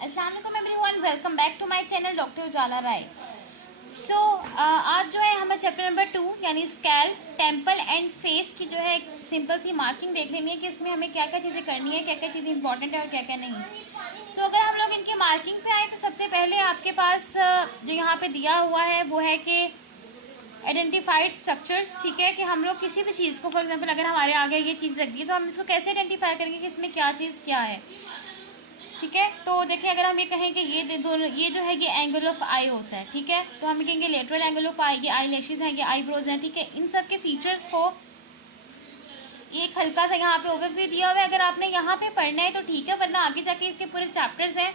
अस्सलाम वालेकुम everyone, welcome back to my channel doctor Ujala Rai. आज जो है हमें चैप्टर नंबर 2 यानी स्कैल्प, टेम्पल एंड फेस की जो है एक सिंपल सी मार्किंग देख लेनी है कि इसमें हमें क्या क्या चीज़ें करनी है, क्या क्या चीज़ें इंपॉर्टेंट है और क्या क्या नहीं। अगर हम लोग इनकी मार्किंग पे आए तो सबसे पहले आपके पास जो यहाँ पे दिया हुआ है वो है कि आइडेंटिफाइड स्ट्रक्चर्स। ठीक है, कि हम लोग किसी भी चीज़ को, फॉर एग्जांपल अगर हमारे आगे ये चीज़ लग गई तो हम इसको कैसे आइडेंटिफाई करेंगे कि इसमें क्या चीज़ क्या है। ठीक है, तो देखिए अगर हम ये कहें कि ये दोनों, ये जो है ये एंगल ऑफ आई होता है। ठीक है, तो हम कहेंगे लेटरल एंगल ऑफ आई, ये आई लैशेज हैं, ये आईब्रोज हैं। ठीक है, इन सब के फीचर्स को एक हल्का सा यहाँ पे ओवरव्यू दिया हुआ है। अगर आपने यहाँ पे पढ़ना है तो ठीक है, वरना आगे जाके इसके पूरे चैप्टर्स हैं।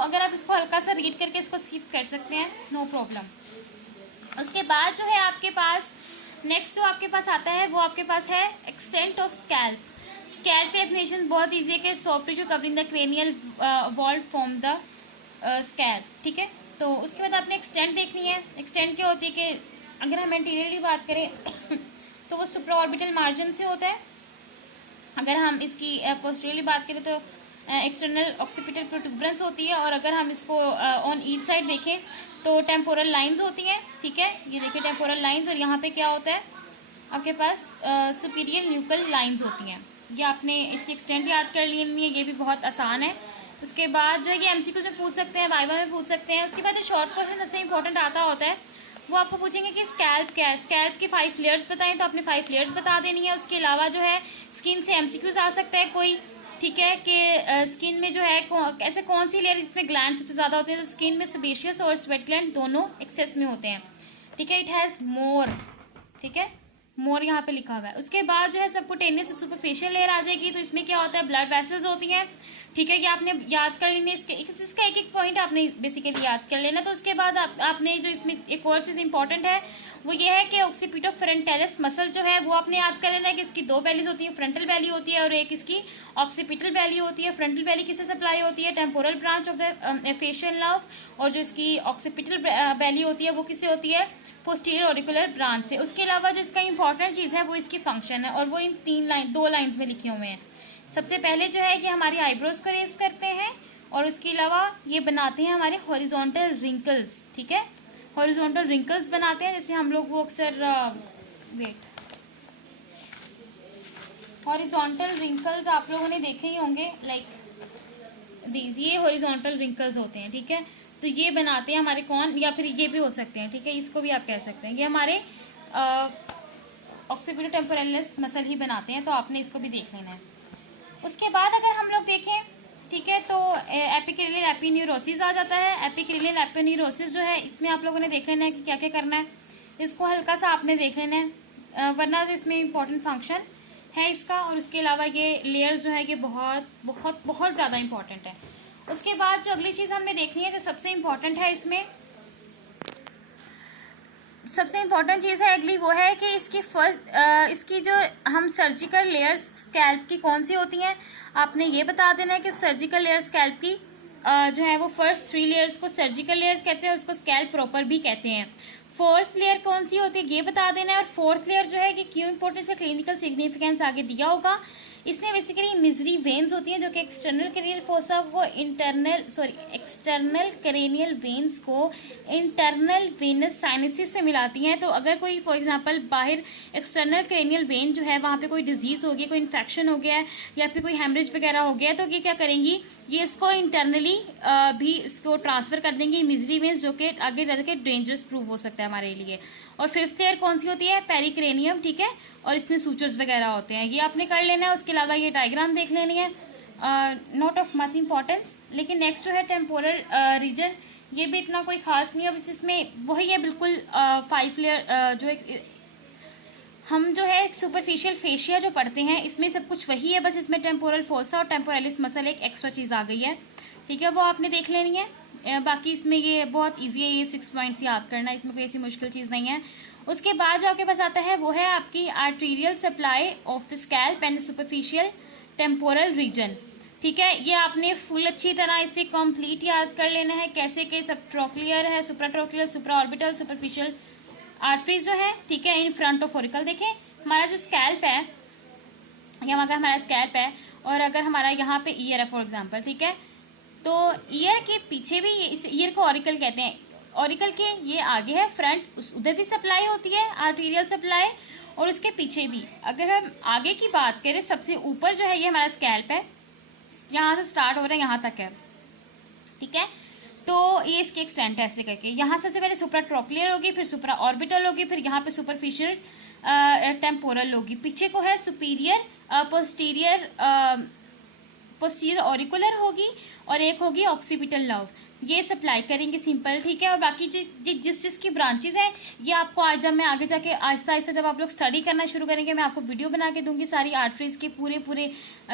अगर आप इसको हल्का सा रीड करके इसको स्किप कर सकते हैं, नो प्रॉब्लम। उसके बाद जो है आपके पास नेक्स्ट जो आपके पास आता है वो आपके पास है extent of scalp. Scalp definition बहुत ईजी है कि soft tissue covering the cranial valve from the scalp. ठीक है, तो उसके बाद आपने एक्सटेंट देखनी है। एक्सटेंट क्या होती है कि अगर हम एंटीरियरली बात करें तो वो सुप्राऑर्बिटल मार्जिन से होता है। अगर हम इसकी पोस्टीरियरली बात करें तो एक्सटर्नल ऑक्सीपिटल प्रोटूबरेंस होती है, और अगर हम इसको ऑन ईच साइड देखें तो टेम्पोरल लाइंस होती हैं। ठीक है, ये देखिए टेम्पोरल लाइंस, और यहाँ पे क्या होता है आपके पास सुपीरियर न्यूकल लाइंस होती हैं। ये आपने इसकी एक्सटेंट याद कर लेनी है, ये भी बहुत आसान है। उसके बाद जो है ये एमसीक्यू में पूछ सकते हैं, वाइवा में पूछ सकते हैं। उसके बाद जो शॉर्ट क्वेश्चन सबसे इंपॉर्टेंट आता होता है वो आपको पूछेंगे कि स्कैल्प क्या है, स्कैल्प के 5 लेयर्स बताएं, तो आपने 5 लेयर्स बता देनी है। उसके अलावा जो है स्किन से एमसीक्यूज आ सकता है कोई। ठीक है, कि स्किन में जो है ऐसे कौन सी लेयर जिसमें ग्लैंड सबसे ज़्यादा होते हैं, तो स्किन में सेबेशियस और स्वेट ग्लैंड दोनों एक्सेस में होते हैं। ठीक है, इट हैज़ मोर, ठीक है, मोर यहाँ पे लिखा हुआ है। उसके बाद जो है सबकुटेनियस सुपरफिशियल लेयर आ जाएगी, तो इसमें क्या होता है ब्लड वेसल्स होती हैं। ठीक है, कि आपने याद कर लेनी है, इसका एक एक पॉइंट आपने बेसिकली याद कर लेना। तो उसके बाद आपने जो इसमें एक और चीज़ इंपॉर्टेंट है वो ये है कि ऑक्सीपिटो फ्रंटालिस मसल जो है वो आपने याद कर लेना है कि इसकी 2 वैलीज होती है, फ्रंटल वैली होती है और एक इसकी ऑक्सीपिटल वैली होती है। फ्रंटल वैली किससे सप्लाई होती है, temporal branch of the facial nerve, और जो इसकी ऑक्सीपिटल वैली होती है वो किससे होती है, पोस्टीरियर ऑरिकुलर ब्रांच से। उसके अलावा जो इसका इंपॉर्टेंट चीज़ है वो इसकी फंक्शन है, और वो इन 2 लाइन्स में लिखे हुए हैं। सबसे पहले जो है कि हमारी आईब्रोज को रेज करते हैं, और उसके अलावा ये बनाते हैं हमारे हॉरिजॉन्टल रिंकल्स। ठीक है, हॉरिजॉन्टल रिंकल्स बनाते हैं, जैसे हम लोग वो अक्सर हॉरिजॉन्टल रिंकल्स आप लोगों ने देखे ही होंगे, लाइक दीज, ये हॉरिजॉन्टल रिंकल्स होते हैं। ठीक है, तो ये बनाते हैं हमारे कौन, या फिर ये भी हो सकते हैं। ठीक है, इसको भी आप कह सकते हैं, ये हमारे ऑक्सीपिटो टेम्पोरलिस मसल ही बनाते हैं, तो आपने इसको भी देख लेना है। उसके बाद अगर हम लोग देखें, ठीक है, तो एपिक्रिलिन एपिन्यूरोसिस आ जाता है। एपिक्रिलिन एपिन्यूरोसिस जो है इसमें आप लोगों ने देख लेना है कि क्या क्या करना है, इसको हल्का सा आपने देख लेना है, वरना जो इसमें इंपॉर्टेंट फंक्शन है इसका। और उसके अलावा ये लेयर्स जो है ये बहुत बहुत बहुत ज़्यादा इंपॉर्टेंट है। उसके बाद जो अगली चीज़ हमने देखनी है जो सबसे इम्पॉर्टेंट है, इसमें सबसे इम्पॉर्टेंट चीज़ है अगली, वो है कि इसकी जो हम सर्जिकल लेयर्स स्कैल्प की कौन सी होती हैं, आपने ये बता देना है कि सर्जिकल लेयर स्कैल्प की जो है वो फर्स्ट 3 लेयर्स को सर्जिकल लेयर्स कहते हैं, उसको स्कैल्प प्रॉपर भी कहते हैं। 4th लेयर कौन सी होती है ये बता देना है, और 4th लेयर जो है कि क्यों इंपॉर्टेंस है, क्लिनिकल सिग्निफिकेंस आगे दिया होगा। इसमें बेसिकली मिजरी वेन्स होती हैं जो कि एक्सटर्नल क्रेनियल फोसा को एक्सटर्नल क्रेनियल वेन्स को इंटरनल वेनस साइनसिस से मिलाती हैं। तो अगर कोई फॉर एग्जांपल बाहर एक्सटर्नल क्रेनियल वेन जो है वहाँ पे कोई डिजीज़ हो गई, कोई इन्फेक्शन हो गया है, या फिर कोई हेमरेज वगैरह हो गया है, तो ये क्या करेंगी, ये इसको इंटरनली भी इसको ट्रांसफ़र कर देंगे मिजरी वेन्स, जो कि आगे जाके डेंजरस प्रूव हो सकता है हमारे लिए। और 5th लेयर कौन सी होती है, पेरिक्रेनियम। ठीक है, और इसमें सूचर्स वगैरह होते हैं, ये आपने कर लेना है। उसके अलावा ये डायग्राम देख लेनी है, नॉट ऑफ मच इंपॉर्टेंस। लेकिन नेक्स्ट जो है टेम्पोरल रीजन, ये भी इतना कोई खास नहीं है, बस इसमें वही है बिल्कुल 5 लेयर जो हम जो है सुपरफिशियल फेशिया जो पढ़ते हैं इसमें सब कुछ वही है, बस इसमें टेम्पोरल फोसा और टेम्पोरलिस मसल एक एक्स्ट्रा चीज़ आ गई है। ठीक है, वो आपने देख लेनी है। बाकी इसमें ये बहुत ईजी है, ये 6 पॉइंट्स याद करना, इसमें कोई ऐसी मुश्किल चीज़ नहीं है। उसके बाद जो आपके पास आता है वो है आपकी arterial supply of the scalp and superficial temporal region. ठीक है, ये आपने फुल अच्छी तरह इसे कंप्लीट याद कर लेना है, कैसे कि सबट्रोक्लियर है, सुप्राट्रोक्लियर, सुप्राऑर्बिटल, सुपरफिशियल आर्टरीज जो है। ठीक है, इन फ्रंट ऑफ ऑरिकल। देखें हमारा जो स्कैल्प है, यहाँ का हमारा स्कैल्प है, और अगर हमारा यहाँ पे ईयर है फॉर एग्जांपल, ठीक है, तो ईयर के पीछे भी इस ईयर को ऑरिकल कहते हैं। ऑरिकल के ये आगे है फ्रंट, उधर भी सप्लाई होती है आर्टीरियल सप्लाई, और उसके पीछे भी। अगर हम आगे की बात करें, सबसे ऊपर जो है ये हमारा स्कैल्प है, यहाँ से स्टार्ट हो रहा है यहाँ तक है, ठीक है। तो ये इसकी एक्सटेंट है ऐसे करके। यहाँ सबसे पहले सुप्रा ट्रोक्लियर होगी, फिर सुप्रा ऑर्बिटल होगी, फिर यहाँ पे सुपरफिशियल टेम्पोरल होगी। पीछे को है सुपीरियर पोस्टीरियर ऑरिकुलर होगी, और एक होगी ऑक्सीपिटल नर्व। ये सप्लाई करेंगे सिंपल, ठीक है। और बाकी जिस जिसकी ब्रांचेस हैं ये आपको आज, जब मैं आगे जाके आहिस्ता आहिस्ता जब आप लोग स्टडी करना शुरू करेंगे, मैं आपको वीडियो बना के दूंगी सारी आर्टरीज के पूरे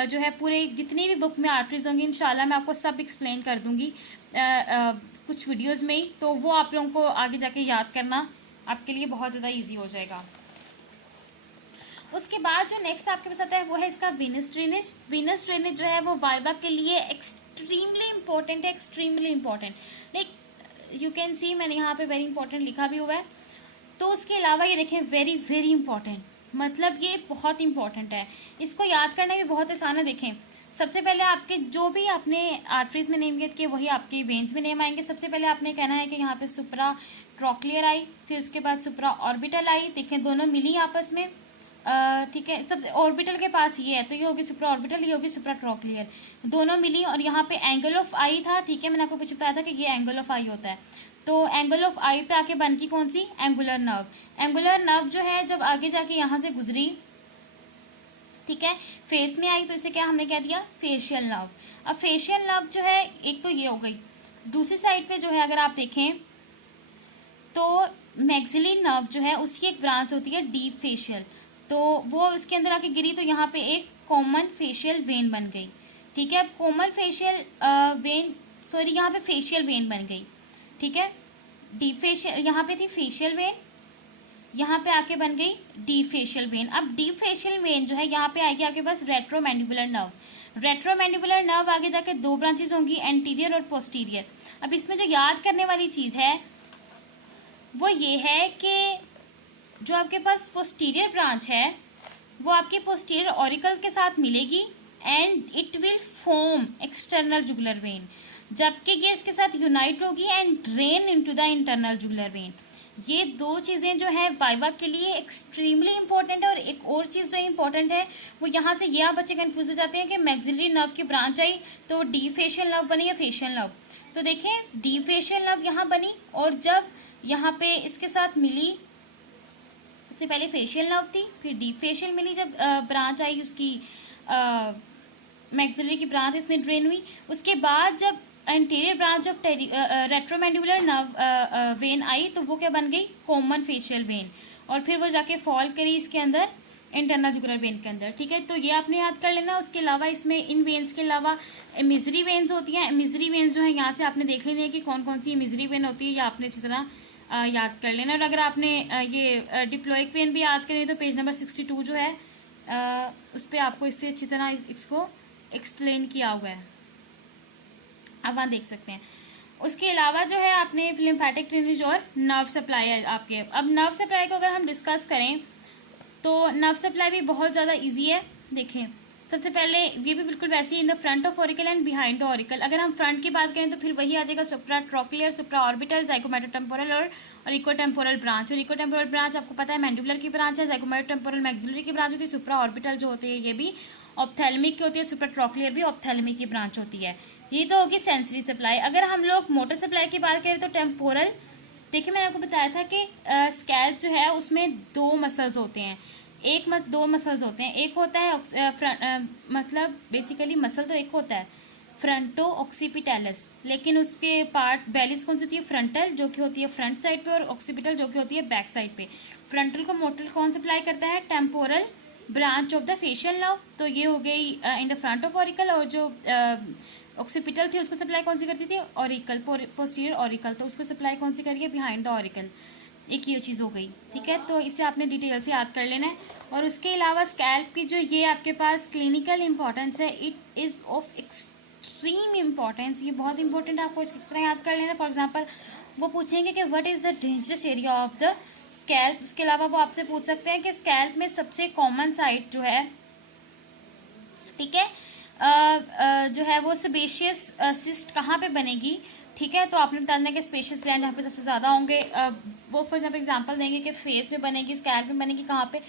जो है पूरे जितनी भी बुक में आर्टरीज होंगी इंशाल्लाह मैं आपको सब एक्सप्लेन कर दूंगी कुछ वीडियोज़ में ही। तो वो आप लोगों को आगे जाके याद करना आपके लिए बहुत ज़्यादा ईजी हो जाएगा। उसके बाद जो नेक्स्ट आपके पास आता है वो है इसका वीनस ड्रेनेज। वीनस ड्रेनेज जो है वो वाइवा के लिए एक्सट्रीमली इंपॉर्टेंट है, extremely important. Like you can see, मैंने यहाँ पे वेरी इंपॉर्टेंट लिखा भी हुआ है। तो उसके अलावा ये देखें वेरी वेरी इंपॉर्टेंट, मतलब ये बहुत इंपॉर्टेंट है, इसको याद करना भी बहुत आसान है। देखें सबसे पहले आपके जो भी आपने आर्टरीज में नेम किए वही आपके वेन्स में नेम आएंगे। सबसे पहले आपने कहना है कि यहाँ पे सुप्रा ट्रोक्लियर आई, फिर उसके बाद सुप्रा ऑर्बिटल आई। देखें दोनों मिली आपस में, ठीक है। सबसे ऑर्बिटल के पास ये है तो ये होगी सुप्रा ऑर्बिटल, ये होगी सुप्रा ट्रोक्लियर, दोनों मिली। और यहाँ पे एंगल ऑफ आई था, ठीक है, मैंने आपको पीछे बताया था कि ये एंगल ऑफ आई होता है। तो एंगल ऑफ आई पे आके बन की कौन सी, एंगुलर नर्व। एंगुलर नर्व जो है जब आगे जाके यहाँ से गुजरी, ठीक है, फेस में आई तो इसे क्या हमने कह दिया, फेशियल नर्व। अब फेशियल नर्व जो है एक तो ये हो गई, दूसरी साइड पे जो है अगर आप देखें तो मैक्सिलरी नर्व जो है उसकी एक ब्रांच होती है डीप फेशियल, तो वो उसके अंदर आके गिरी तो यहाँ पे एक कॉमन फेशियल वेन बन गई, ठीक है। कॉमन फेशियल वेन, सॉरी यहाँ पे फेशियल वेन बन गई, ठीक है। डीप फेशियल यहाँ पे थी फेशियल वेन, यहाँ पे आके बन गई डीप फेशियल वेन। अब डीप फेशियल वेन जो है यहाँ पे आएगी आपके पास रेट्रोमैंडिबुलर नर्व। रेट्रोमैंडिबुलर नर्व आगे जाके दो ब्रांचेस होंगी, एंटीरियर और पोस्टीरियर। अब इसमें जो याद करने वाली चीज़ है वो ये है कि जो आपके पास पोस्टीरियर ब्रांच है वो आपके पोस्टीरियर ऑरिकल के साथ मिलेगी and it will form external jugular vein, जबकि ये इसके साथ यूनाइट होगी and drain into the internal jugular vein. ये दो चीज़ें जो है वाइवा के लिए एक्सट्रीमली इंपॉर्टेंट है। और एक और चीज़ जो इंपॉर्टेंट है वो यहाँ से ये आप बच्चे कंफ्यूज हो जाते हैं कि मैक्सिलरी नर्व की ब्रांच आई तो डीप फेशियल नर्व बनी या फेशियल नर्व। तो देखें डीप फेशियल नर्व यहाँ बनी और जब यहाँ पे इसके साथ मिली, सबसे पहले फेशियल नर्व थी फिर डीप फेशियल मिली, जब ब्रांच आई उसकी मैक्सिलरी की ब्रांच इसमें ड्रेन हुई। उसके बाद जब anterior branch of retromandibular nerve vein आई तो वो क्या बन गई, कॉमन फेशियल वेन, और फिर वो जाके फॉल करी इसके अंदर इंटरनल जुगुलर वेन के अंदर, ठीक है। तो ये आपने याद कर लेना। उसके अलावा इसमें इन वेन्स के अलावा इमिजरी वेन्स होती हैं। इमिजरी वेन्स जो है यहाँ से आपने देख लेनी है कि कौन कौन सी इमिजरी वेन होती है, ये आपने अच्छी तरह याद कर लेना। और अगर आपने ये डिप्लॉइक वेन भी याद करनी है तो पेज नंबर 62 जो है उस पर आपको इससे अच्छी तरह इसको एक्सप्लेन किया हुआ है, आप वहाँ देख सकते हैं। उसके अलावा जो है आपने लिम्फेटिक ड्रेनेज और नर्व सप्लाई है आपके। अब नर्व सप्लाई को अगर हम डिस्कस करें तो नर्व सप्लाई भी बहुत ज़्यादा इजी है। देखें सबसे पहले ये भी बिल्कुल वैसे ही in the front of auricle and behind the auricle. अगर हम फ्रंट की बात करें तो फिर वही आ जाएगा सुप्रा ट्रोक्लियर, सुप्रा ऑर्बिटल, ज़ाइगोमेटोटेम्पोरल और इकोटेम्पोरल ब्रांच। और इकोटेम्पोरल ब्रांच आपको पता है मैंडिबुलर की ब्रांच है, ज़ाइगोमेटोटेम्पोरल मैक्सिलरी की ब्रांच होती है, सुप्रा ऑर्बिटल जो होती है ये भी ऑप्थेल्मिक की होती है, सुप्रा ट्रोक्लियर भी ऑप्थेल्मिक की ब्रांच होती है। ये तो होगी सेंसरी सप्लाई। अगर हम लोग मोटर सप्लाई की बात करें तो टेम्पोरल, देखिए मैंने आपको बताया था कि स्कैल्प जो है उसमें दो मसल्स होते हैं, दो मसल्स होते हैं। एक होता है मतलब बेसिकली मसल तो एक होता है फ्रंटो ऑक्सीपिटैलिस, लेकिन उसके पार्ट बेलिस कौन सी होती है, फ्रंटल जो कि होती है फ्रंट साइड पे, और ऑक्सीपिटल जो कि होती है बैक साइड पे। फ्रंटल को मोटर कौन सप्लाई करता है, temporal branch of the facial nerve, तो ये हो गई in the front of auricle. और जो ऑक्सीपिटल थी उसको सप्लाई कौन सी करती थी, ऑरिकल, पोस्टीरियर ऑरिकल, तो उसको सप्लाई कौन सी करिए, बिहाइंड द ऑरिकल। एक ये चीज़ हो गई, ठीक है। तो इसे आपने डिटेल से याद कर लेना है। और उसके अलावा स्कैल्प की जो ये आपके पास क्लिनिकल इंपॉर्टेंस है, it is of extreme importance, ये बहुत इंपॉर्टेंट है, आपको इस तरह याद कर लेना। फॉर एग्जांपल वो पूछेंगे कि what is the dangerous area of the scalp. उसके अलावा वो आपसे पूछ सकते हैं कि स्कैल्प में सबसे कॉमन साइट जो है, ठीक है, जो है वो सेबेशियस सिस्ट कहाँ पे बनेगी, ठीक है। तो आपने बताना है कि स्पेशियस ग्लैंड यहाँ पे सबसे ज़्यादा होंगे। वो फॉर एग्जांपल देंगे कि फेस में बनेगी, स्कैल्प में बनेगी, कहाँ पे।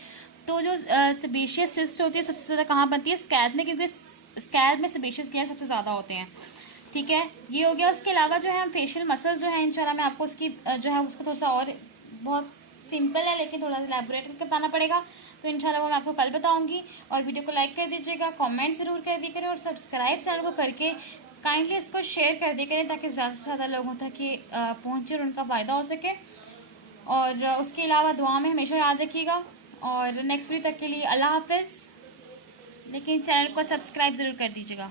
तो जो सेबेशियस सिस्ट होती है सबसे ज़्यादा कहाँ बनती है, स्कैल्प में, क्योंकि स्कैल्प में सेबेशियस ग्लैंड सबसे ज़्यादा होते हैं, ठीक है। ये हो गया। उसके अलावा जो है हम फेशियल मसल्स जो है इंशाल्लाह मैं आपको उसकी जो है उसको थोड़ा सा और, बहुत सिंपल है लेकिन थोड़ा सा एलैबोरेट करके बताना पड़ेगा, तो इंशाल्लाह वो मैं आपको कल बताऊंगी। और वीडियो को लाइक कर दीजिएगा, कमेंट ज़रूर कर दिया करें और सब्सक्राइब चैनल को करके काइंडली इसको शेयर कर दिया करें ताकि ज़्यादा से ज़्यादा लोगों तक ये पहुँचे और उनका फ़ायदा हो सके। और उसके अलावा दुआ में हमेशा याद रखिएगा। और नेक्स्ट वीडियो तक के लिए अल्लाह हाफिज़, लेकिन चैनल को सब्सक्राइब ज़रूर कर दीजिएगा।